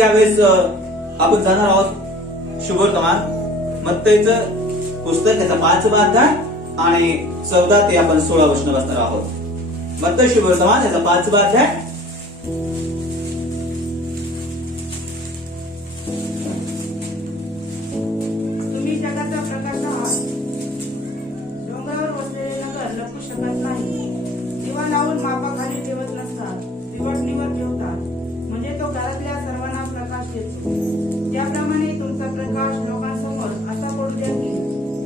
यावेळेस आपण जाणार आहोत शुभवर्तमान मत्तईचं पुस्तक, त्याचा 5वा अध्याय आणि 14 ते आपण 16 वचन वाचणार आहोत. मत्तई शुभवर्तमान याचा 5वा अध्याय तुम्ही जगाचा प्रकाश आहात. डोंगरावर वसलेले नगर लपू शकत नाही. दिवा लावून मापाखाली ठेवत नसतात, विवटणीवर ठेवतात, म्हणजे तो घरातल्या सर्वांना प्रकाश येतो. त्याप्रमाणे तुमचा प्रकाश लोकांसमोर असा पडू द्या की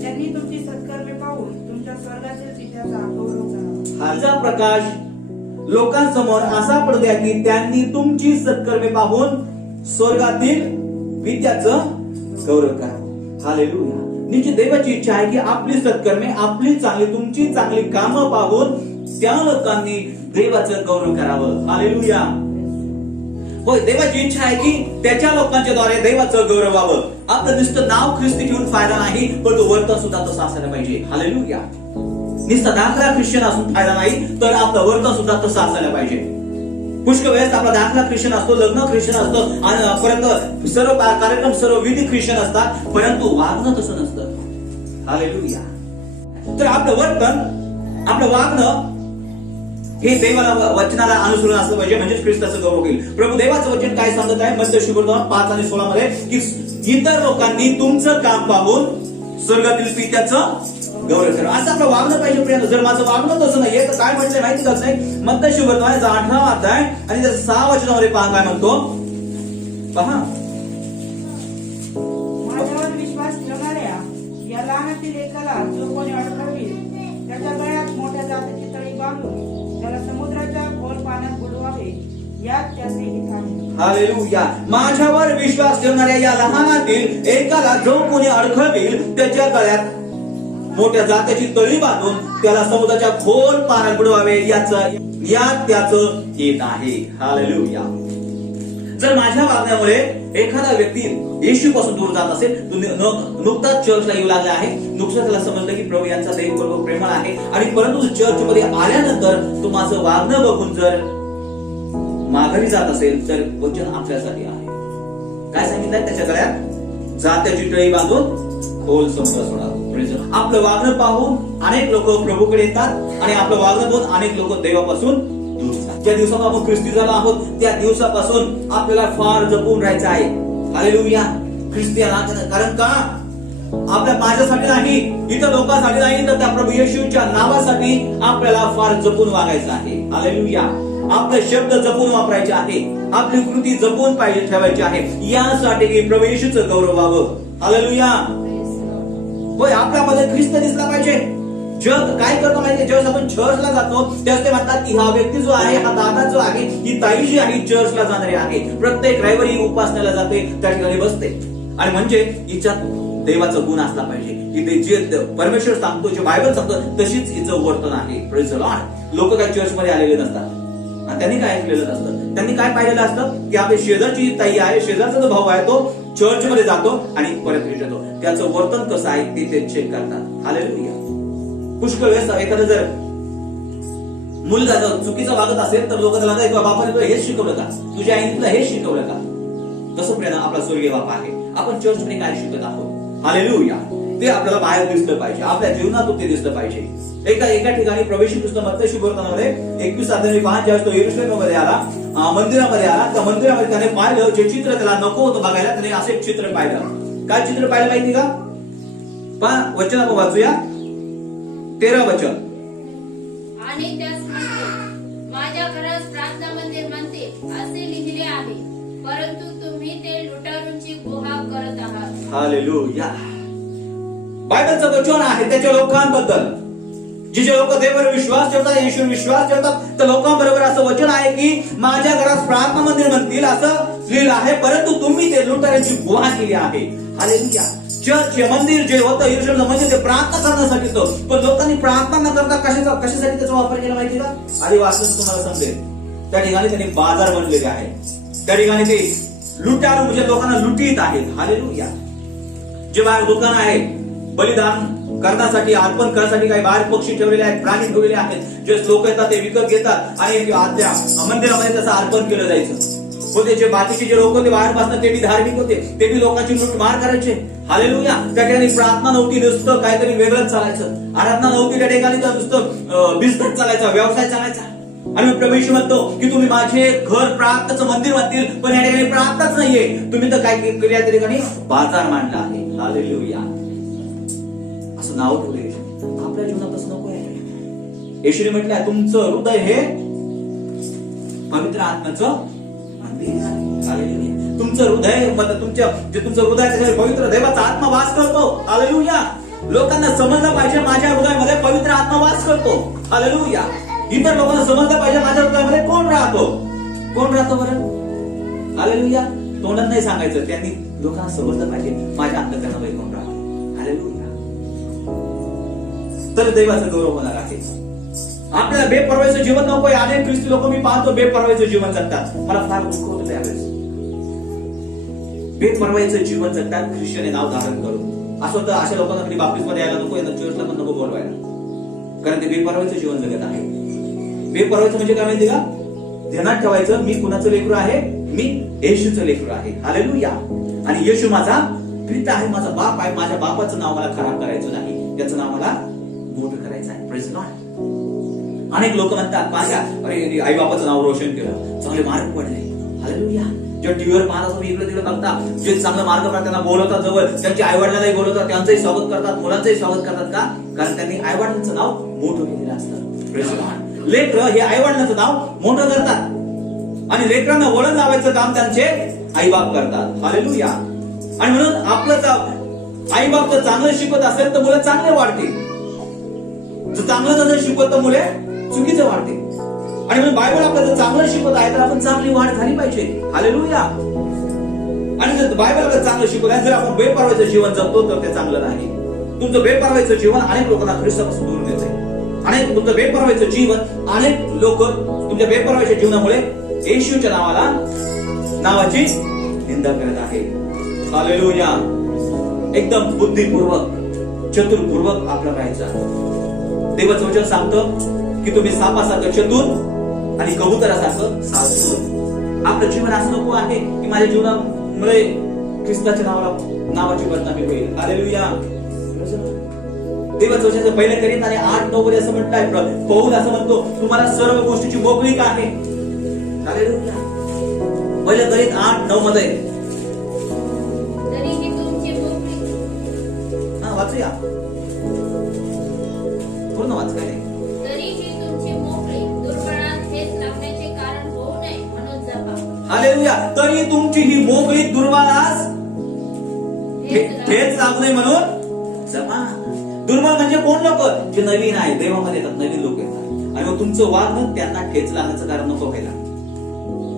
त्यांनी तुमची सत्कर्मे पाहून तुमच्या स्वर्गातील पित्याचा गौरव करावा. हाचा प्रकाश लोकांसमोर असा पडू द्या की त्यांनी तुमची सत्कर्मे पाहून स्वर्गातील पित्याचं गौरव करावं. हालेलुया. निश्चित देवाची इच्छा आहे की आपली सत्कर्मे, आपली चांगली, तुमची चांगली कामं पाहून त्या लोकांनी देवाचं गौरव करावं. हालेलुया. होय, देवाची इच्छा आहे की त्याच्या लोकांच्या द्वारे देवाचं गौरव व्हावं. आपलं नुसतं नाव ख्रिस्ती ठेवून फायदा नाही, पण तो वर्तन सुद्धा तसं असायला पाहिजे. हालेलुया. नुसतं दाखला ख्रिश्चन असून फायदा नाही, तर आपलं वर्तन सुद्धा तसं असायला पाहिजे. पुष्कळ वेळेस आपला दाखला ख्रिश्चन असतो, लग्न ख्रिश्चन असतं आणि परत सर्व कार्यक्रम, सर्व विधी ख्रिश्चन असतात, परंतु वागणं तसं नसतं. हालेलुया. तर आपलं वर्तन, आपलं वागणं हे देवाला वचनाला अनुसरून असलं पाहिजे, म्हणजेच ख्रिस्ताचं गौरव होईल. प्रभू देवाचं वचन काय सांगत आहे मत्तई शुभवर्तमान 5 आणि 16 मध्ये की इतर लोकांनी तुमचं काम पाहून स्वर्गातील पित्याचं गौरव करा. असं आपलं वागणं पाहिजे प्रियांनो. जर माझं वागणं तसं नाहीये तर काय म्हटलंय माहिती का? नाही, मत्तई शुभवर्तमानाचा 8वा अध्याय आणि त्याच्या 6 वचनामध्ये पहा काय म्हणतो. पहा, माझ्यावर विश्वास ठेवणाऱ्या या लहानातील एकाला जो कोणी अडकवील त्याच्या गळ्यात मोठ्या जातीची तळी बांधून त्याला समुद्राच्या खोल पाण्यात बुडवावे, यात त्याचे हित आहे. हालेलुया. माझ्यावर विश्वास ठेवणाऱ्या या लहानातील एकाला जो कोणी अडखळवेल त्याच्या गळ्यात मोठ्या जात्याची तळी बांधून त्याला समुद्राच्या खोल पाण्यात बुडवावे, यात त्याचं हित आहे. हालेलुया. जर माझ्या वागण्यामुळे एखादा व्यक्ती येशू पासून दूर जात असेल, नुकताच चर्चला येऊ लागला आहे, नुकताच त्याला समजलं की प्रभू यांचा देव बरोबर प्रेमळ आहे, आणि परंतु चर्च मध्ये आल्यानंतर तो माझं वागणं बघून जर माघारी जात असेल, तर वचन आपल्यासाठी आहे. काय सांगितलंय? त्याच्या गळ्यात जात्याची टळी बांधून खोल समुद्र सोडावं. आपलं वागणं पाहून अनेक लोक प्रभूकडे येतात आणि आपलं वागणं पाहून अनेक लोक देवापासून दूर जातात. ज्या दिवसापासून आपण ख्रिस्ती झालो आहोत त्या दिवसापासून आपल्याला फार जपून राहायचं आहे. हालेलुया. ख्रिस्तियन कारण का? आपल्या माझ्यासाठी नाही, इतर लोकांसाठी नाही, तर त्या प्रभू येशूच्या नावासाठी आपल्याला फार जपून वागायचं आहे. हालेलुया. आपले शब्द जपून वापरायचे आहे, आपली कृती जपून पाहिजे ठेवायची आहे, यासाठी की प्रभू येशूचं गौरव व्हावं. हालेलुया. होय, आपल्यामध्ये ख्रिस्त दिसला पाहिजे. जग काय करतो माहिती? जेव्हा आपण चर्चला जातो तेव्हा ते म्हणतात की हा व्यक्ती जो आहे, हा दादा जो आहे, ही ताई जी आहे चर्चला जाणारी आहे, प्रत्येक रविवारी उपासनेला जाते, त्या ठिकाणी बसते, आणि म्हणजे हिच्यात देवाचा गुण असला पाहिजे. जे परमेश्वर सांगतो, जे बायबल सांगतो तशीच हिचं वर्तन आहे. Praise the Lord. लोक काय चर्च मध्ये आलेले नसतात आणि त्यांनी काय ऐकलेलं नसतं. त्यांनी काय पाहिलेलं असतं की आपली शेजारची ताई आहे, शेजारचा जो भाऊ आहे, तो चर्च मध्ये जातो आणि परत येतो. त्याचं वर्तन कसं आहे ते चेक करतात. हालेलुया. पुष्कळ वेळेस एखादं जर मुलगा जर चुकीचं वागत असेल तर लोक त्याला बापाने तुला हेच शिकवलं का? तुझ्या आईने तुला हेच शिकवलं का? तसं प्रेरणा आपला स्वर्गीय बाप आहे. आपण चर्च मध्ये काय शिकत आहोत? हालेलुया. ते आपल्याला बाहेर दिसलं पाहिजे, आपल्या जीवनातून ते दिसलं पाहिजे. एका ठिकाणी प्रवेश पुस्तक मत्तई शुभवर्तमानामध्ये 21 अध्याय 5 ज्यावेळेस तो यरूशलेममध्ये आला, मंदिरामध्ये आला, त्या मंदिरामध्ये त्याने पाहिलं जे चित्र त्याला नको होतं बघायला, त्याने असे चित्र पाहिलं. काय चित्र पाहिलं माहिती का? पहा, वचन आपण वाचूया. 13 वचन. आणि त्यास म्हणते, माझ्या घरास प्रार्थना मंदिर म्हणते असे लिहिले आहे, परंतु तुम्ही ते लुटारूंची गुहा करत आहात. हालेलुया. बायबलचं वचन आहे त्याच्या लोकांबद्दल. जे लोक देवावर विश्वास ठेवतात, येशूवर विश्वास ठेवतात, त्या लोकांबरोबर असं वचन आहे की माझ्या घरात प्रार्थना मंदिर म्हणतील असं लिहिलं आहे, परंतु तुम्ही ते लुटाऱ्यांची गुहा केली आहे. हालेलुया. चर्च हे मंदिर जे होतं यरूशलेमचं मंदिर, ते प्रार्थना करण्यासाठी होतं, पण लोकांनी प्रार्थना न करता कशासाठी त्याचा वापर केला माहिती का? आधी वाचलं तुम्हाला समजेल. त्या ठिकाणी त्यांनी बाजार बनलेले आहे, त्या ठिकाणी ते लुटारू म्हणजे लोकांना लुटीत आहेत. हालेलुया. जे बाहेर दुकान आहे, बलिदान करण्यासाठी, अर्पण करण्यासाठी काही बाहेर पक्षी ठेवलेले आहेत, प्राणी ठेवलेले आहेत, जे लोक येतात ते विकत घेतात आणि आतल्या मंदिरामध्ये त्याचं अर्पण केलं जायचं. होते, जे बाकीचे जे लोक होते बाहेर बसतात ते बी धार्मिक होते, ते बी लोकांची लूटमार करायचे. हालेलुया. त्या ठिकाणी प्रार्थना नव्हती, नुसतं काहीतरी वेगळंच चालायचं. आराधना नव्हती त्या ठिकाणी, तर नुसतं बिझनेस चालायचा, व्यवसाय चालायचा. आणि मग प्रभू येशू म्हणतो की तुम्ही माझे घर प्रार्थनाचं मंदिर म्हणतील, पण या ठिकाणी प्रार्थनाच नाहीये. तुम्ही तर काय केलं त्या ठिकाणी? बाजार मांडला आहे. हालेलुया. असं नाव ठेवलंय. आपल्या जीवनात असं नको आहे. येशूने म्हटलंय तुमचं हृदय हे पवित्र आत्म्याचं मंदिर आहे. हालेलुया. तुमचं हृदय तुमचं हृदय त्याच्यावर पवित्र देवाचा आत्मा वास करतो. हालेलुया. लोकांना समजलं पाहिजे माझ्या हृदयामध्ये पवित्र आत्मा वास करतो. हालेलुया. इतर लोकांना समजलं पाहिजे माझ्या हृदयामध्ये कोण राहतो. कोण राहतो बरं? हालेलुया. तोंडात नाही सांगायचं, त्यांनी लोकांना समजलं पाहिजे माझ्या अंतःकरणामध्ये कोण राहतो. हालेलुया. तर देवाचा गौरव होणार आहे. आपल्याला बेपरवाईचं जीवन नकोय. अनेक ख्रिस्ती लोक मी पाहतो बेपरवाईचं जीवन जगतात. मला फार दुःख होतं त्यावेळेस. बेपरवाईचं जीवन जगतात ख्रिश्चन हे नाव धारण करून. असं होतं अशा लोकांना कधी बाप्तिस्ममध्ये यायला नको, यांना चर्चला पण नको बोलवायला, कारण ते बेपरवाईचं जीवन जगत आहे. बेपरवाईचं म्हणजे काय माहिती का? ध्यानात ठेवायचं मी कुणाचं लेकरू आहे? मी येशूचं लेकरू आहे. हालेलुया. आणि येशू माझा पिता आहे, माझा बाप आहे. माझ्या बापाचं नाव मला खराब करायचं नाही, त्याचं नाव मला मोठं करायचं आहे. Praise Lord. अनेक लोक म्हणतात माझ्या आई बापाचं नाव रोशन केलं, चांगले मार्क पडले. हालेलुया. जे टीव्हीवर पाहतात इकडे तिकडे बघतात, जे चांगलं मार्क पडतात त्यांना बोलवतात, जवळ त्यांच्या आई वडिलांनाही बोलवतात, त्यांचंही स्वागत करतात, मुलांचंही स्वागत करतात. का? कारण त्यांनी आई वडिलांचं नाव मोठं केलेलं असतं. Praise Lord. लेकरं हे आई वडिलांचं नाव मोठं करतात आणि लेकरांना वळण लावायचं काम त्यांचे आई बाप करतात. हालेलुया. आणि म्हणून आपलं आई बाप जर चांगलं शिकवत असेल तर मुलं चांगले वाढतील. जर चांगलं जर शिकवत तर मुले चुकीचं वाढते. आणि म्हणून बायबल आपल्याला चांगलं शिकवत आहे तर आपण चांगली वाढ झाली पाहिजे. हालेलुया. आणि जर बायबल आपल्याला चांगलं शिकवत आहे, जर आपण बेपरवाईचं जीवन जगतो तर ते चांगलं नाही. तुमचं बेपरवाईचं जीवन अनेक लोकांना ख्रिस्तापासून दूर नेते. अनेक तुमचं बेपरवाईचं जीवन, अनेक लोक तुमच्या बेपरवाईच्या जीवनामुळे येशूच्या नावाची निंदा करत आहे. हालेलुया. एकदम बुद्धिपूर्वक, चतुरपूर्वक आपलं राहायचं. देवाचं वचन सांगतं की तुम्ही सापासारखं चतुर आणि कबुतरासारखं साधू. आपलं जीवन असं नको आहे की माझ्या जीवनामुळे ख्रिस्ताच्या नावाची बदनामी होईल. हालेलुया. देवाचं वचन पहिल्या करीत आणि 8-9 मध्ये असं म्हटलंय, पौल असं म्हणतो तुम्हाला सर्व गोष्टीची मोकळीक आहे. हालेलुया. पहिल्या करीत 8-9 मध्ये तरीही तुमची मोकळीक. वाचूया पूर्ण वाच. काय तरीही तुमची मोकळीक दुर्बळात ठेच लागण्याचे कारण होऊ नये म्हणून जपा. हालेलुया. तरी तुमची ही मोकळीक दुर्बळास ठेच लागू नये म्हणून जपा. दुर्बळ म्हणजे कोण लोक? जे नवीन आहे, देवामध्ये येतात, नवीन लोक येतात. आणि मग तुमचं वागणं त्यांना ठेच लागण्याचं कारण नको व्हायला.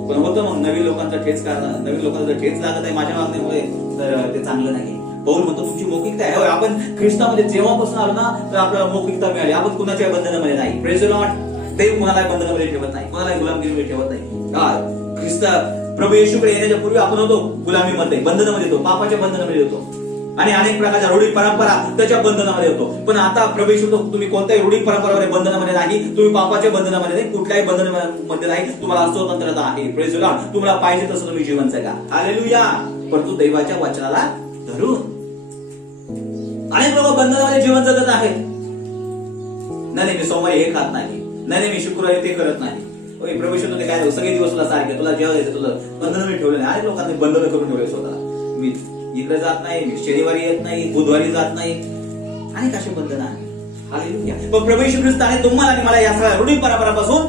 पण होतं मग नवीन लोकांचा ठेच ठेच लागत आहे माझ्या वागण्यामुळे, तर ते चांगलं नाही. पौल म्हणतो तुमची मोकळीकता आहे. आपण ख्रिस्तामध्ये जेव्हापासून आलो ना तर आपल्याला मोकळीकता मिळाली. आपण कुणाच्या बंधनामध्ये नाही. Praise the Lord. देव कुणाला बंधनामध्ये ठेवत नाही, कुणाला गुलामगिरीमध्ये ठेवत नाही. ख्रिस्त प्रभू येशूकडे येण्याच्या पूर्वी आपण होतो गुलामीमध्ये, बंधनामध्ये होतो, पापाच्या बंधनामध्ये होतो आणि अनेक प्रकारच्या रूढी परंपरा त्याच्या बंधनामध्ये होतो. पण आता प्रभू येशू तुम्ही कोणत्याही रूढी परंपरामध्ये बंधनामध्ये नाही, तुम्ही पापाच्या बंधनामध्ये नाही, कुठल्याही बंधनामध्ये नाही. तुम्हाला स्वतंत्रता आहे. Praise the Lord. तुम्हाला पाहिजे तसं तुम्ही जीवन जगा. हालेलुया. परंतु देवाच्या वचनाला धरून अनेक लोक बंधनामध्ये जीवन जगत आहेत. नाही मी सोमवारी हे खात नाही, नाही मी शुक्रवारी ते करत नाही. प्रभू येशू काय सगळे दिवस तुला सारखे, तुला जेव्हा द्यायचं तुला बंधन मी ठेवले नाही. अनेक लोकांनी बंधन करून ठेवले स्वतःला. मी इकडे जात नाही, मी शनिवारी येत नाही, बुधवारी जात नाही, अनेक असे बंधन आहे. हालेलुया. पण प्रभू येशू ख्रिस्ताने तुम्हाला आणि मला या सगळ्या रूढी परंपरापासून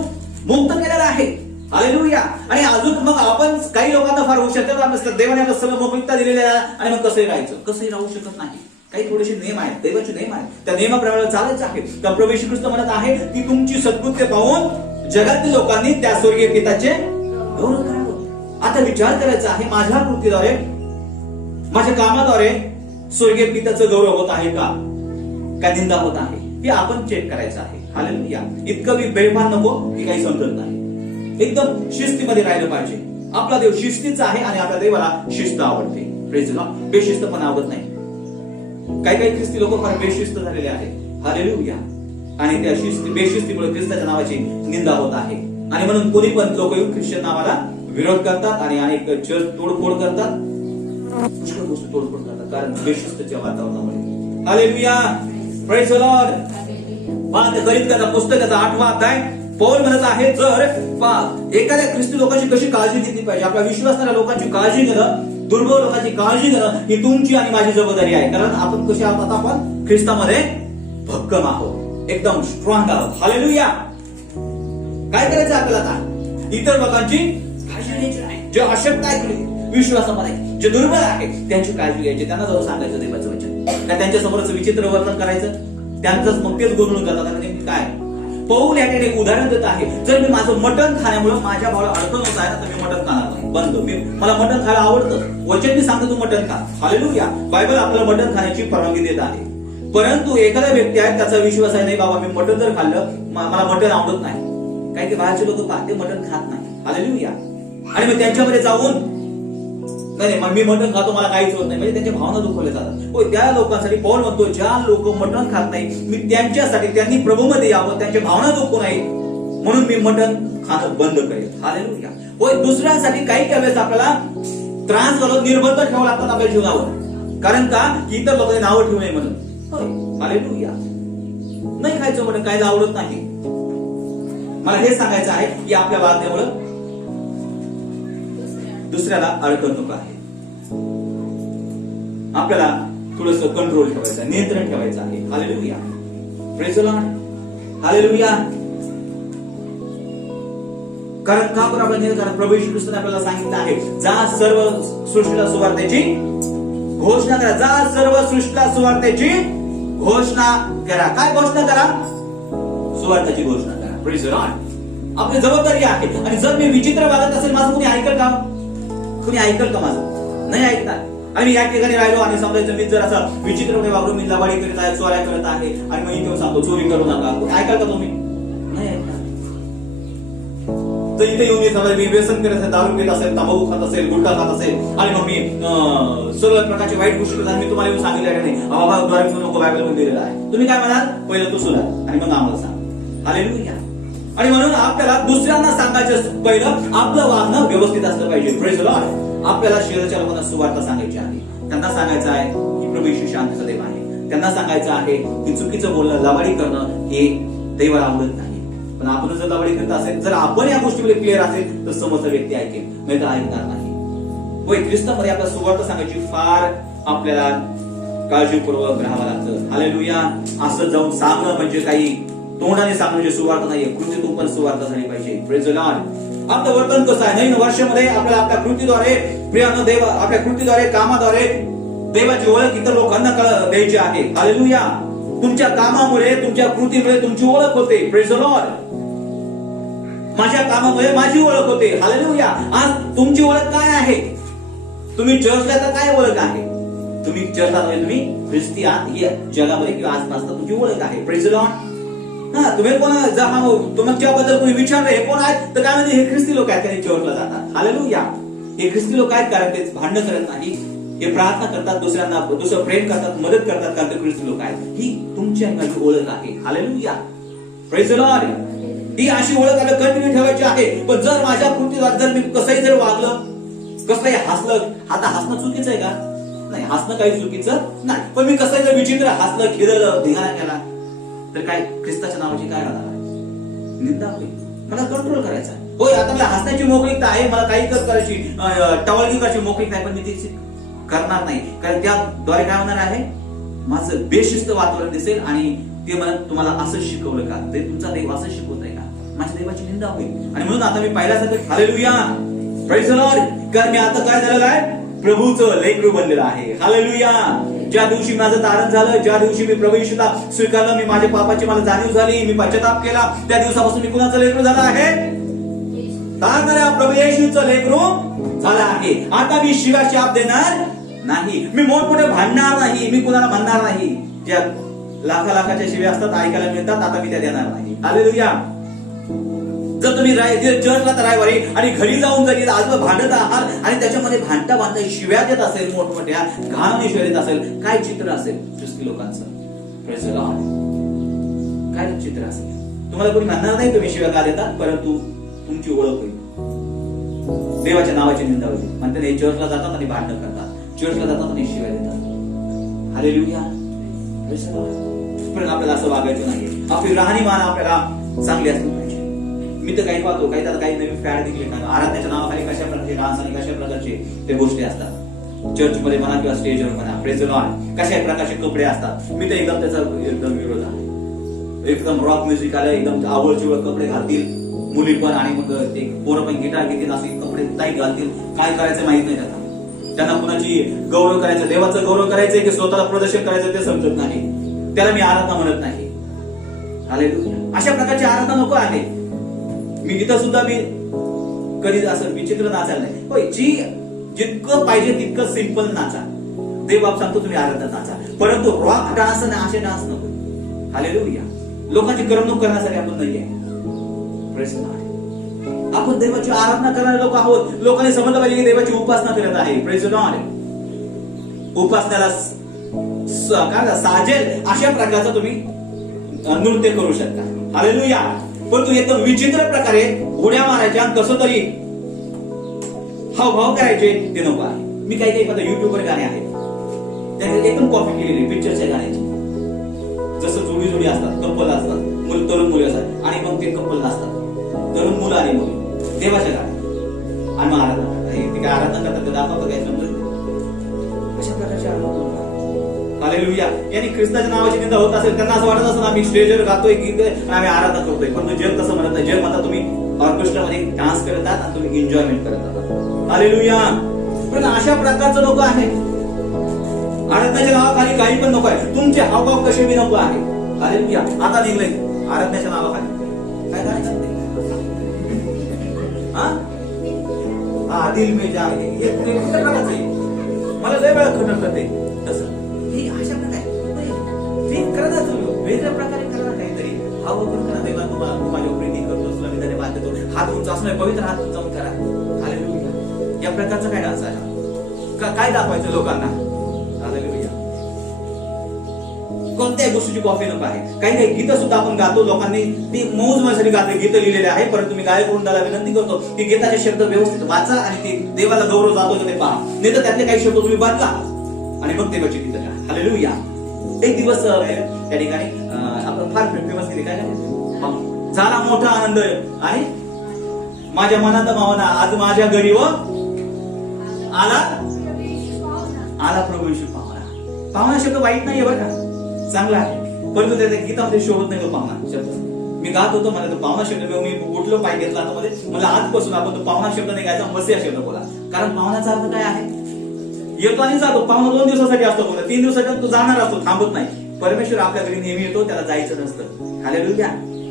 मुक्त केलेला आहे. हालेलुया. आणि अजून मग आपण काही लोकांना फार होऊ शकतात, देवाने आपल्याला सगळं मोकळीकता दिलेली आहे आणि मग कसंही राहायचं, कसंही राहू शकत नाही. काही थोडेसे नियम आहेत, देवाचे नियम आहेत, त्या नियमाप्रमाणे चालायचं आहे. तर प्रभू येशू ख्रिस्त म्हणत आहे की तुमची सद्बुद्धी पाहून जगातील लोकांनी त्या स्वर्गीय पित्याचे गौरव करावं. आता विचार करायचा आहे माझ्या कृतीद्वारे, माझ्या कामाद्वारे स्वर्गीय पित्याचं गौरव होत आहे का निंदा होत आहे, हे आपण चेक करायचं आहे. हालेलुया. इतकं बेभान नको की काही समजत नाही. एकदम शिस्तीमध्ये राहिलं पाहिजे. आपला देव शिस्तीचा आहे आणि आपल्या देवाला शिस्त आवडते. Praise the Lord. बेशिस्त पण आवडत नाही. काही ख्रिस्ती लोक फार बेशिस्त झालेले आहेत. हालेलुया. आणि त्या बेशिस्तीमुळे ख्रिस्ताच्या नावाची निंदा होत आहे. आणि म्हणून कोणी पण लोक येऊन ख्रिश्चन नावाला विरोध करतात आणि अनेक चर्च तोडफोड करतात, पुष्कळ गोष्टी तोडफोड करतात, कारण बेशिस्तच्या वातावरणामुळे. Hallelujah, praise the Lord. गरीब पुस्तकाचा 8वा अध्याय पौल म्हणत आहे, जर एखाद्या ख्रिस्ती लोकांची कशी काळजी घेतली पाहिजे, आपला विश्वासणाऱ्या लोकांची काळजी घेणं, दुर्बल लोकांची काळजी घेणं ही तुमची आणि माझी जबाबदारी आहे. कारण आपण कसे आहोत, आता आपण ख्रिस्तामध्ये भक्कम आहोत, एकदम स्ट्रॉंग आहोत. हालेलुया. काय करायचं आपल्याला आता? इतर लोकांची काळजी घ्यायची नाही. जे अशक्त आहेत विश्वासामध्ये, जे दुर्बल आहेत त्यांची काळजी घ्यायची, त्यांना जाऊन सांगायचं देवाचं वचन. काय त्यांच्या समोरच विचित्र वर्तन करायचं? त्यांचंच मग तेच गोंधळून जातात. आणि काय पौल याकडे एक उदाहरण देत आहे, जर मी माझं मटण खाण्यामुळे माझ्या भावाला अडचण होत आहे ना, तर मी मटण खाणार नाही, बंद. मला मटण खायला आवडतं, वचन मी सांगतो तू मटण खा. हालेलुया. बायबल आपल्याला मटण खाण्याची परवानगी देत आहे. परंतु एखादा व्यक्ती आहे, त्याचा विश्वास आहे, नाही बाबा मी मटण जर खाल्लं मला मटण आवडत नाही, काही की बाहेरचे लोक पाहते मटण खात नाही. हालेलुया. आणि मग त्यांच्यामध्ये जाऊन नाही मग मी मटण खातो, मला काहीच होत नाही, म्हणजे त्यांच्या भावना दुखवल्या जातात. हो, त्या लोकांसाठी पौल म्हणतो, ज्या लोक मटण खात नाही, मी त्यांच्यासाठी, त्यांनी प्रभूमध्ये यावं, त्यांच्या भावना दुखू नाही म्हणून मी मटण खाणं बंद करेल. हालेलुया. होय, दुसऱ्यांसाठी काही वेळेस आपल्याला त्रास घालून निर्बंध ठेवावं लागतात आपल्या जीवनावर. कारण का? की इतर लोकांनी नावं ठेवू नये म्हणून. हालेलुया. नाही खायचं मटण, खायला आवडत नाही. मला हे सांगायचं आहे की आपल्या वागण्यामुळे दुसऱ्याला अडकण नको आहे. आपल्याला थोडस कंट्रोल ठेवायचं आहे, नियंत्रण ठेवायचं आहे. Hallelujah. Praise the Lord. Hallelujah. कारण का बरं आपण कारण प्रभू येशू ख्रिस्ताने आपल्याला सांगितलं आहे, जा सर्व सृष्टीला सुवार्तेची घोषणा करा. जा सर्व सृष्टीला सुवार्तेची घोषणा करा. काय घोषणा करा? सुवार्तेची घोषणा करा. Praise the Lord. आपली जबाबदारी आहे. आणि जर मी विचित्र वागत असेल, माझं कोणी ऐकल का? कोणी ऐकल का माझं? नाही ऐकणार. आणि या ठिकाणी राहिलो आणि समजायचं मी जर असं विचित्रपणे वागलो, मी लबाडी करत आहे, चोऱ्या करत आहे, आणि मग इथे सांगतो चोरी करू नका, ऐकाल का तुम्ही? नाही ऐकणार. तर इथे येऊन समजा मी व्यसन करत असेल, दारू पित असेल, तंबाखू खात असेल, गुटखा खात असेल, आणि मग मी सर्व प्रकारचे वाईट गोष्टी करत, मी तुम्हाला येऊन सांगितलं नाही बाबा द्वारे नको, बायबल मध्ये दिलेला आहे. तुम्ही काय म्हणाल? पहिलं तू सुद्धा आणि मग आम्हाला सांग. हालेलुया. आणि म्हणून आपल्याला दुसऱ्यांना सांगायचं, पहिलं आपलं वागणं व्यवस्थित असलं पाहिजे. Praise the Lord. आपल्याला शहराच्या लोकांना सुवार्ता सांगायची आहे. त्यांना सांगायचं आहे की प्रभू येशू शांतीचा देव आहे. त्यांना सांगायचं आहे की चुकीचं बोलणं, लबाडी करणं हे देवाला आवडत नाही. पण आपण जर लबाडी करत असेल, जर आपण या गोष्टीमध्ये क्लिअर असेल, तर समोरचा व्यक्ती ऐकेल, नाही तर ऐकणार नाही. होय, ख्रिस्तामध्ये आपल्याला सुवार्ता सांगायची फार आपल्याला काळजीपूर्वक राहावं लागतं. हालेलुया. असं जाऊन सांगणं म्हणजे काही तोंडाने सांगणं म्हणजे सुवार्ता नाहीये, कृतीतून पण सुवार्ता झाली पाहिजे. Praise the Lord. आपलं वर्तन कसं आहे? नवीन वर्षामध्ये आपल्याला आपल्या कृतीद्वारे, प्रियानं देव, आपल्या कृतीद्वारे, कामाद्वारे देवाची ओळख इतर लोकांना द्यायची आहे. हालेलुया. तुमच्या कामामुळे, तुमच्या कृतीमुळे तुमची ओळख होते. Praise the Lord. माझ्या कामामुळे माझी ओळख होते. हालेलुया. आज तुमची ओळख काय आहे? तुम्ही चर्चला तर काय ओळख आहे? तुम्ही चर्चला म्हणजे तुम्ही ख्रिस्ती आहात या जगामध्ये किंवा आसपास तुमची ओळख आहे. Praise the Lord. तुम्ही कोण तुमच्याबद्दल कोणी विचारलं हे कोण आहेत, तर काय म्हणजे हे ख्रिस्ती लोक आहेत, त्यांनी चर्चला जातात. हालेलुया. हे ख्रिस्ती लोक आहेत कारण ते भांडण करत नाही, हे प्रार्थना करतात, दुसऱ्यांना दुसरं प्रेम करतात, मदत करतात, कारण ते ख्रिस्ती लोक आहेत. ही तुमची आणि माझी ओळख आहे. हालेलुया. Praise the Lord. ही अशी ओळख आपल्याला कंटिन्यू ठेवायची आहे. पण जर माझ्या कृतीद्वारे जर मी कसंही जर वागलं, कसंही हसलं, आता हसणं चुकीचं आहे का? नाही, हसणं काही चुकीचं नाही. पण मी कसंही जर विचित्र हसलं, खिदळलं, धिंगाणा केला, तर काय ख्रिस्ताच्या नावाची काय होणार? निंदा होईल. मला कंट्रोल करायचा आहे. होय, आता मला हसण्याची मोकळीकता आहे, मला काही करायची, टवळगी करायची मोकळीकता आहे, पण मी ती करणार नाही. कारण त्याद्वारे काय होणार आहे? माझं बेशिस्त वातावरण दिसेल आणि ते मला तुम्हाला असं शिकवलं का? ते तुमचा देव असं शिकवतोय का? माझ्या देवाची निंदा होईल. आणि म्हणून आता मी पाहिल्यासारखं हालेलुया. Praise the Lord. कारण मी आता काय झालेलं आहे? प्रभूचं लेकरू बनलेलं आहे. हालेलुया. ज्या दिवशी माझं तारण झालं, ज्या दिवशी मी प्रभू येशूला स्वीकारलं, मी माझ्या पापाची मला जाणीव झाली, मी पश्चाताप केला, त्या दिवसापासून मी कुणाचं लेकरू झालं आहे? तारणाऱ्या प्रभू येशूचं लेकरू झालं आहे. आता मी शिव्या शाप देणार नाही, मी मोठमोठे भांडणार नाही, मी कुणाला म्हणणार नाही. ज्या लाखाच्या शिव्या असतात ऐकायला मिळतात, आता मी त्या देणार नाही. हालेलुया. जर तुम्ही चर्चला तर रविवारी आणि घरी जाऊन जरी आज भांडत आहात आणि त्याच्यामध्ये भांडता भांडता शिव्या देत असेल, मोठमोठ्या घाण शिव्या देत असेल, काय चित्र असेल ख्रिस्ती लोकांचं? Praise the Lord. काय चित्र असेल? तुम्हाला कोणी म्हणणार नाही तुम्ही शिव्या का देतात, परंतु तुमची ओळख होईल. देवाच्या नावाची निंदा होती. म्हणते हे चर्चला जातात आणि भांडण करतात, चर्चला जातात आणि शिव्या देतात. हालेलुया. पण आपल्याला असं वागायचं नाही. आपली राहणीमान आपल्याला चांगली असली पाहिजे. मी तर काही पाहतो, काही त्याला काही नवीन फॅड निघले का आराधनेच्या नावाखाली कशा प्रकारचे डान्स आणि कशा प्रकारचे ते गोष्टी असतात. चर्चमध्ये म्हणा किंवा स्टेजवर म्हणा, प्रेज द लॉर्ड, कशा प्रकारचे कपडे असतात. मी तर एकदम त्याचा एकदम विरोध आहे. एकदम रॉक म्युझिक आलं, एकदम आवडचिवड कपडे घालतील मुली पण, आणि मग ते पोरं पण गिटार घेतील, असे कपडे नाही घालतील. काय करायचं माहित नाही त्यांना कुणाची गौरव करायचं, देवाचं गौरव करायचंय की स्वतःला प्रदर्शन करायचं ते समजत नाही. त्याला मी आराधना म्हणत नाही. हालेलुया. अशा प्रकारची आराधना नको आहे. मी इथं सुद्धा मी कधी असं विचित्र नाचायला नाही. होय, जितकं पाहिजे तितकं सिंपल नाचा. देव बाप सांगतो तुम्ही आराधना नाचा, परंतु रॉक डान्स आणि असे डान्स नको. हालेलुया. लोकांची करमणूक करण्यासाठी आपण नाहीये. आपण देवाची आराधना करणारे लोक आहोत. लोकांनी समजलं पाहिजे की देवाची उपासना करत आहे. Praise the Lord. उपासनाला साजेल अशा प्रकारचं तुम्ही नृत्य करू शकता. हालेलुया. परंतु एकदम विचित्र प्रकारे उड्या मारायच्या, कसं तरी हावभाव करायचे ते नको आहे. मी काही पद्धत युट्यूबवर गाणे आहेत, त्याने एकदम कॉपी केलेली पिक्चरच्या गाण्याची. जसं जोडी जोडी असतात, कपल असतात, तरुण मुली असतात, आणि मग ते कपल नसतात, तरुण मुलं आणि मुली देवाच्या गाण्यात आणि मग आराधना. ते काय आराधना करतात ते दाखवतं काय समजत. अशा प्रकारची आराधना. हालेलुया. यांनी ख्रिस्ताच्या नावाची निंदा होत असेल, त्यांना असं वाटत असं आम्ही स्टेजवर गातोय, गीत आणि आम्ही आराधना करतोय. पण जग तसं म्हणत नाही. जग म्हणतात तुम्ही ऑर्केस्ट्रामध्ये डान्स करत आहात आणि तुम्ही एन्जॉयमेंट करत आहात. हालेलुया. पण अशा प्रकारचं नको आहे. आराधनाच्या नावाखाली काही पण नको आहे. तुमचे हावभाव कसे बी नको आहे. हालेलुया. आता निघलंय आराधनाच्या नावाखाली काय करायचं. दिल में जा मला लय वेळा खटक करते तसं. हे अशा प्रकारे करा, तुम्ही वेगळ्या प्रकारे करा. काहीतरी हाव पण करा. देवा तुम्हाला माझ्या प्रीती करतो, तुला मी त्याने बांधतो, हात उंच असणार, पवित्र हात उंचावून करा. हालेलुया. या प्रकारचा काय डान्स आहे? काय दाखवायचं लोकांना? हालेलुया. कोणत्याही गोष्टीची कॉपी नको आहे. काही काही गीतं सुद्धा आपण गातो, लोकांनी ती मौज मजेसाठी गाते गीतं लिहिलेले आहे. परंतु मी गायक वृंदाला विनंती करतो की गीताचे शब्द व्यवस्थित वाचा आणि ते देवाला गौरव जातो ते पहा. नाही तर त्यातले काही शब्द तुम्ही बदला आणि मग देवाची गीतं गा. हालेलुया. एक दिवस त्या ठिकाणी आपलं फार फेमस केली काय झाला मोठा आनंद आणि माझ्या मनात मावना आज माझ्या घरी व आला प्रभू येशू पाहुणा. पाहुणा शब्द वाईट नाहीये बरं का, चांगला आहे. परंतु त्या गीतामध्ये शोभत नाही तो पाहुणा शब्द. मी गात होतो, मला तो पाहुणा शब्द मी उठलो पाय घेतला हातामध्ये, मला आजपासून आपण तो पाहुणा शब्द नाही घ्यायचा, मसिया शब्द बोला. कारण पाहुणाचा अर्थ काय आहे? येतो आणि जातो. पाहुणा 2 दिवसासाठी असतो, बोला 3 दिवसासाठी तो जाणार असतो, थांबत नाही. परमेश्वर आपल्या घरी नेहमी येतो, त्याला जायचं नसतं. हालेलुया.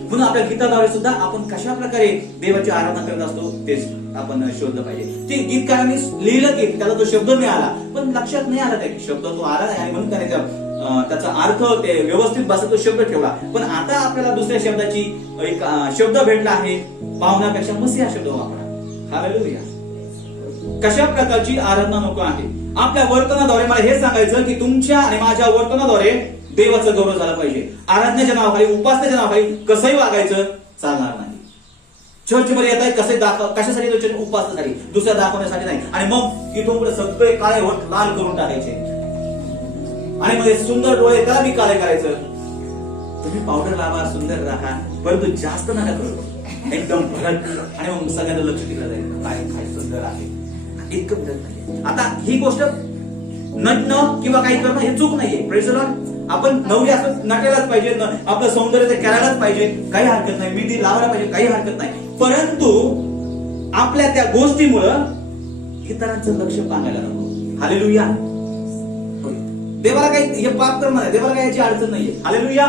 म्हणून आपल्या गीताद्वारे सुद्धा आपण कशा प्रकारे देवाची आराधना करत असतो तेच आपण शोधलं पाहिजे. ते गीतकारांनी लिहिलं की त्याला तो शब्द मिळाला, पण लक्षात नाही आला त्या शब्द तो आला आणि म्हणून त्याचा अर्थ ते व्यवस्थित बसत तो शब्द ठेवला. पण आता आपल्याला दुसऱ्या शब्दाची एक शब्द भेटला आहे, पाहुण्यापेक्षा मसिया शब्द वापरा. हालेलुया. कशा प्रकारची आराधना नको आहे? आपल्या वर्तनाद्वारे मला हे सांगायचं की तुमच्या आणि माझ्या वर्तनाद्वारे देवाचा गौरव झाला पाहिजे. आराधनेच्या नावाखाली, उपासनेच्या नावाखाली कसंही वागायचं चालणार नाही. चर्चमध्ये येत आहे कशासाठी? तो उपासनासाठी, दुसऱ्या दाखवण्यासाठी नाही. आणि मग इथून पुढे सगळे काळे होत लाल करून टाकायचे आणि मध्ये सुंदर डोळे त्याला बी काळे करायचं. तुम्ही पावडर लावा, सुंदर राहा, परंतु जास्त नका करू, एकदम भडक. आणि मग सगळ्यांना लक्ष दिलं जाईल काय काय सुंदर आहे, इतकं भडक नाही. आता ही गोष्ट नटणं किंवा काही करणं हे चूक नाहीये. Praise the Lord. आपण नवरी असं नटायलाच पाहिजे, आपलं सौंदर्य ते करायलाच पाहिजे, काही हरकत नाही. मेहंदी लावायला पाहिजे, काही हरकत नाही. परंतु आपल्या त्या गोष्टीमुळं इतरांचं लक्ष पांगायला नको. हालेलुया. देवाला काही हे पाप करणं नाही, देवाला काही याची अडचण नाहीये. हालेलुया.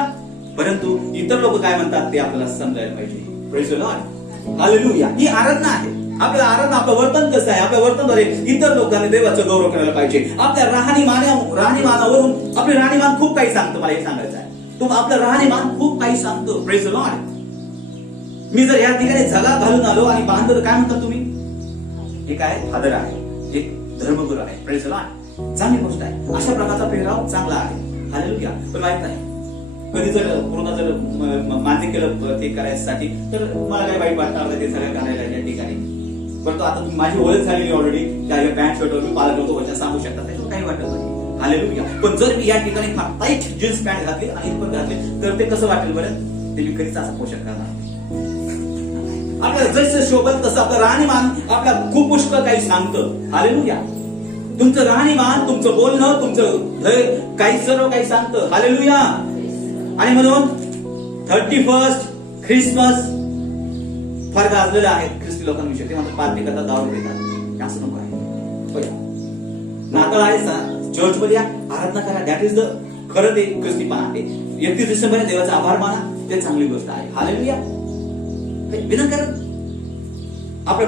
परंतु इतर लोक काय म्हणतात ते आपल्याला समजायला पाहिजे. Praise the Lord. हालेलुया. ही आराधना आहे. आपल्याला आराधना, आपलं वर्तन कसं आहे, आपल्या वर्तनाद्वारे इतर लोकांनी देवाचं गौरव करायला पाहिजे. आपल्या राहणीमानावरून आपले राहणीमान खूप काही सांगतं. मला हे सांगायचं आहे, आपलं राहणीमान खूप काही सांगतो. Praise the Lord. मी जर या ठिकाणी झगा घालून आलो आणि बांधलं, काय म्हणतात तुम्ही? हे काय फादर आहे, एक धर्मगुरू आहे. Praise the Lord. चांगली गोष्ट आहे. अशा प्रकारचा पेहराव चांगला आहे. हालेलुया. पण माहित नाही कधी जर पूर्ण जर मान्य केलं ते करायसाठी तर मला काही वाईट वाटणार नाही ते सगळं करायला या ठिकाणी. परंतु आता तुम्ही माझी ओळख झालेली ऑलरेडी त्या पॅन्ट शर्टवर मी पालक होतो वचन सांगू शकता, त्याच्यावर काही वाटत नाही. हालेलुया. पण जर मी या ठिकाणी टाईट जीन्स पॅन्ट घातली आणि इथपर घातली तर ते कसं वाटेल बरं? ते मी कधीच असा पोशाख करणार. आपल्याला जसं शोभत तसं आपलं राहणीमान आपल्या खूप पुष्कळ काही सांगतं. हालेलुया. तुमचं राहणीमान, तुमचं बोलणं, तुमचं काही सर्व काही सांगतं. हालेलुया. आणि म्हणून 31 ख्रिसमस फार गाजलेलं आहे ख्रिस्ती लोकांविषयी. ते म्हणतात पार्टी करतात, दारू देतात. असं नको आहे. नाताळ आहे, चर्च मध्ये आराधना करा. दॅट इज द खरं ते ख्रिस्तीपणा आहे. 31 डिसेंबर देवाचा आभार माना, ते चांगली गोष्ट आहे. हालेलुया. विनाकारण आपलं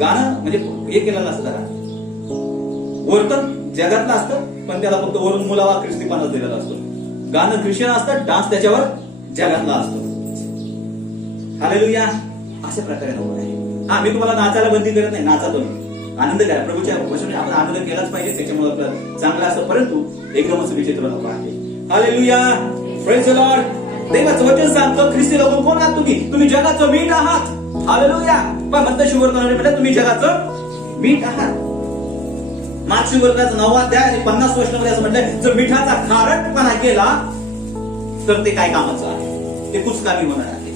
गाणं म्हणजे हे केलेलं असतं जरा वर्तन जगातलं असतं, पण त्याला फक्त वरून मुलावा ख्रिस्तीपणाच दिलेला असतो. गाणं ख्रिश्चन असतं, डान्स त्याच्यावर जगातला असतो. हालेलुया. अशा प्रकारे नको आहे. हा, मी तुम्हाला नाचायला बंदी करत नाही, नाचा तुम्ही, आनंद करा. प्रभूच्या वचनाने आपण आनंद केलाच पाहिजे, त्याच्यामुळे आपलं चांगलं असतं. परंतु एकदमच विचित्र नको आहे. हालेलुया. Praise the Lord. देवाचं वचन सांगतं ख्रिस्ती लोक कोण आहात तुम्ही? तुम्ही जगाचं मीठ आहात. हालेलुया. पण म्हणतं शुभवर्तनाने म्हटलं तुम्ही जगाचं मीठ आहात. मार्क्स शुभवर्तनाचा 9वा अध्याय आणि 50 वचनामध्ये असं म्हटलंय, जर मिठाचा खारटपणा केला तर ते काय कामाचं आहे? ते कुचकामी होणार आहे.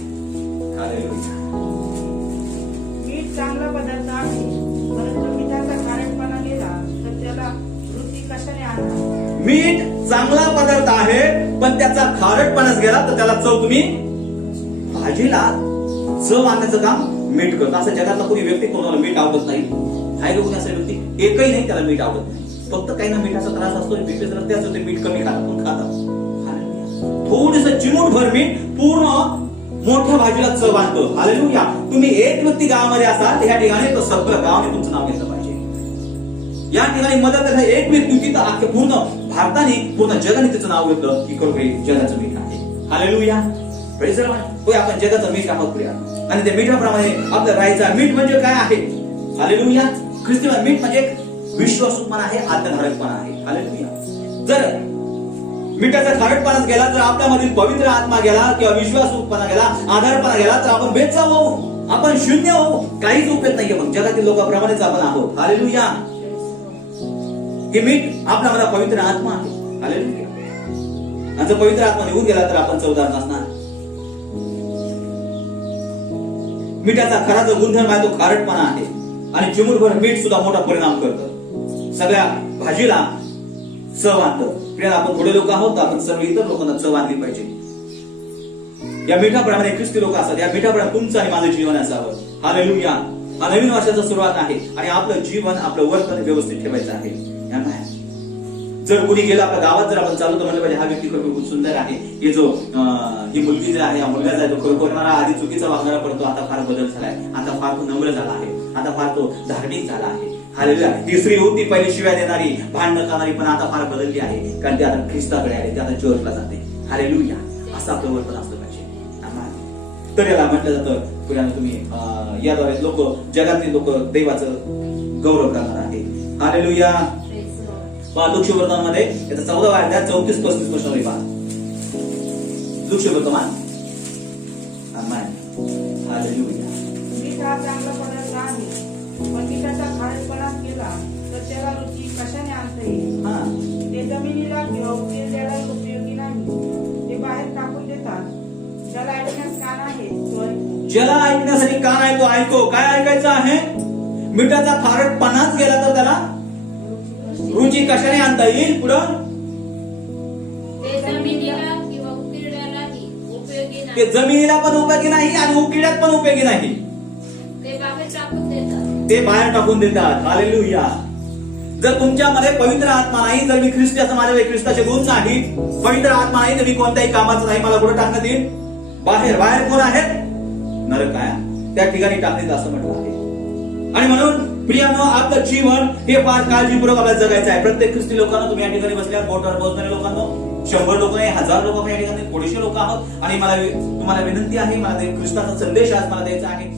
हालेलुया. मीठ चांगला पदार्थ आहे, परंतु मिठाचा खारटपणा गेला तर त्याला वृत्ती कशाने आणणार? मीठ चांगला पदार्थ आहे, पण त्याचा खारटपणाच गेला तर त्याला चव तुम्ही भाजीला चव आणण्याचं काम मीठ करतो. असं जगातला कोणी व्यक्ती कोणाला मीठ आवडत नाही. आहे का कोणी असं व्यक्ती? एकही नाही त्याला मीठ आवडत नाही. फक्त काही ना मिठाचा त्रास असतो, त्याच होते मीठ कमी खातात, पण खातात. थोडस चिमूटभर मीठ पूर्ण मोठ्या भाजीला चव आणतं. हालेलुया. तुम्ही एक व्यक्ती गावामध्ये असाल ह्या ठिकाणी, तर सगळं गावाने तुमचं नाव घेतलं पाहिजे. या ठिकाणी मदत करणारी एक व्यक्ती होती तर अख्ख्या पूर्ण भारताने, पूर्ण जगाने त्याचं नाव घेतलं की करू जगाचं मीठ आहे. हालेलुया. Praise the Lord. होय, आपण जगाचं मीठ आहोत प्रिया, आणि त्या मीठाप्रमाणे आपलं राहायचं. मीठ म्हणजे काय आहे? हालेलुया. ख्रिस्तीपणा मीठ म्हणजे एक विश्वासूपणा आहे, आत्मधारकपणा आहे. हालेलुया. जर मिठाचा खारटपणाच गेला, तर आपल्यामधील पवित्र आत्मा गेला किंवा विश्वासूपणा गेला, आधारपणा गेला, तर आपण बेचाव होऊ, आपण शून्य होऊ, काहीच उपयोग नाहीये. मग जगातील लोकांप्रमाणेच आपण आहोत. हालेलुया. हे मीठ आपल्यामध्ये पवित्र आत्मा आहे. हालेलुया. आणि जर पवित्र आत्मा निघून गेला तर आपण चवदार नसणार. मिठाचा खरा जो गुणधर्म आहे तो खारटपणा आहे, आणि चिमूटभर मीठ सुद्धा मोठा परिणाम करतं, सगळ्या भाजीला चव आणतं. आपण थोडे लोक आहोत, आपण सर्व इतर लोकांना चव आणली पाहिजे. या मिठाप्रमाणे ख्रिस्ती लोक असतात. या मिठाप्रमाणे तुमचं आणि माझं जीवन असावं. हालेलुया. हा नवीन वर्षाचा सुरुवात आहे, आणि आपलं जीवन, आपलं वर्तन व्यवस्थित ठेवायचं आहे. जर कुणी गेलं आपल्या गावात, जर आपण चालू तर म्हणलं पाहिजे हा व्यक्ती खूप सुंदर आहे, हे जो ही मुलगी जी आहे, हा मुलगा जो आहे तो खरोखर आधी चुकीचा वागणारा पडतो, आता फार बदल झालाय, आता फार तो नम्र झाला आहे, आता फार तो धार्मिक झाला आहे. हालेलुया. ती स्त्री होती पहिली शिव्या देणारी, भांडण करणारी, पण आता फार बदलली आहे, कारण ती आता ख्रिस्ताकडे आली, ती आता चर्चला जाते. हालेलुया. असं आपलं वर्तन असलं पाहिजे. तर याला म्हटलं जातं पुढे तुम्ही याद्वारे लोक, जगातील लोक देवाचं गौरव करणार आहे. हालेलुया. लुक्षवर्तनामध्ये याचा 14वा अध्याय 34-35 वचनावली पहा. लुक्षवर्तमान. हालेलुया. मीठ हा चांगला पदार्थ आहे, पण मिठाचा खारटपणा केला तर त्याला रुची कशाने आणता येईल? ते जमिनीला किंवा उकिरड्याला उपयोगी नाही, ते बाहेर टाकून देतात. ज्याला ऐकण्यास कान आहे तो ऐकू. ज्याला ऐकण्यासाठी कान आहे तो ऐको. काय ऐकायचं आहे? मिठाचा खारटपणाच गेला तर त्याला रुची कशाने आणता येईल? पुढं ते जमिनीला किंवा उकिरड्यालाही उपयोगी ते नाही, जमिनीला पण उपयोगी नाही आणि उकिड्यात पण उपयोगी नाही, ते बाहेर टाकून देतात. ते बाहेर टाकून देतात. हालेलुया. जर तुमच्यामध्ये पवित्र आत्मा नाही, जर मी ख्रिस्ती असं माझ्या ख्रिस्ताचे गुण नाही, पवित्र आत्मा नाही, तर मी कोणत्याही कामाचं नाही, मला कुठं टाकण्यात येईल? बाहेर. बाहेर कोण आहेत? नरक आहे, त्या ठिकाणी टाकण्यात असं म्हटलं आहे. आणि म्हणून प्रियानो, आपलं जीवन हे फार काळजीपूर्वक आपल्याला जगायचं आहे. प्रत्येक ख्रिस्ती लोकांना, तुम्ही या ठिकाणी बसल्यावर बोटावर पोहोचणाऱ्या लोकांना, 100 लोक नाही, 1000 लोक आपण या ठिकाणी, थोडेसे लोक आहोत, आणि मला तुम्हाला विनंती आहे, मला ख्रिस्ताचा संदेश आज मला द्यायचा आहे.